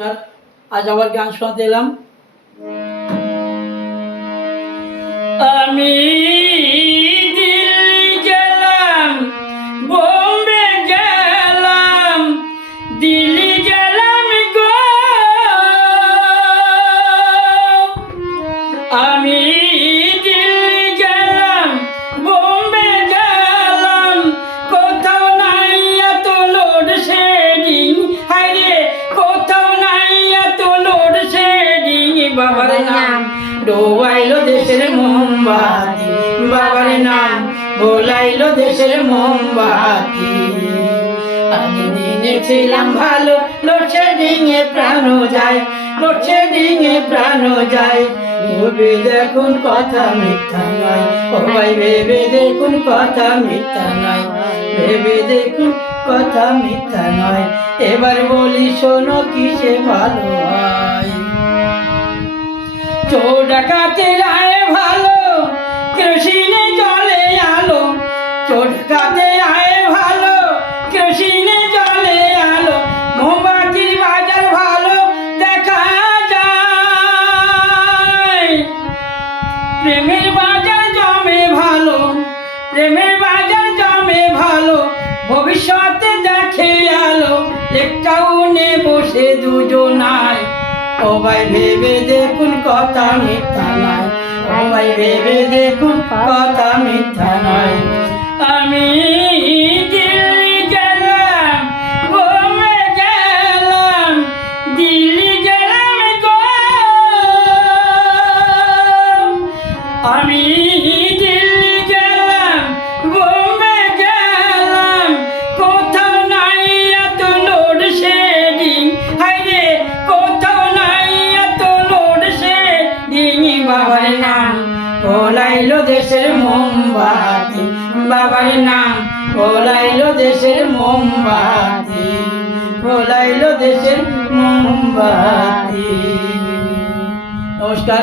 নমস্কার। আজ আবার গান শোনাতে এলাম। আমি দিল্লি দিল্লি গো। আমি ডোবাইলো দেশের মোমবাতি। বাবার নাম বোলাইলো দেশের মোমবাতি। আগে দিনে ছিলাম ভালো, লড়ছে ডিঙে প্রাণ যায় লোডশেডিং ডিঙে প্রাণ যায়। ভেবে দেখুন কথা মিথ্যা নয় ও ভাই ভেবে দেখুন কথা মিথ্যা নয়। ভেবে দেখুন কথা মিথ্যা নয়। এবার বলি, শোনো কিসে ভালো? ডাকাতে রায় ভালো কেরোসিনে জলে আলো। চোর ডাকাতে আয় ভালো কেরোসিনে জলে আলো। মোমবাতির বাজার ভালো, দেখা যায়। প্রেমের বাজার জমে ভালো, প্রেমের বাজার জমে ভালো। ভবিষ্যতে দেখে আলো, একটাও নে বসে দুজনায়। ভাই ভেবে দেখুন কথা মিথ্যা নয়। সবাই ভেবে দেখুন কথা মিথ্যা নয়। আমি বলাইলো দেশের মোমবাতি। বাবার নাম ওলাইলো দেশের মোমবাতি। ওলাইলো দেশের মোমবাতি। নমস্কার।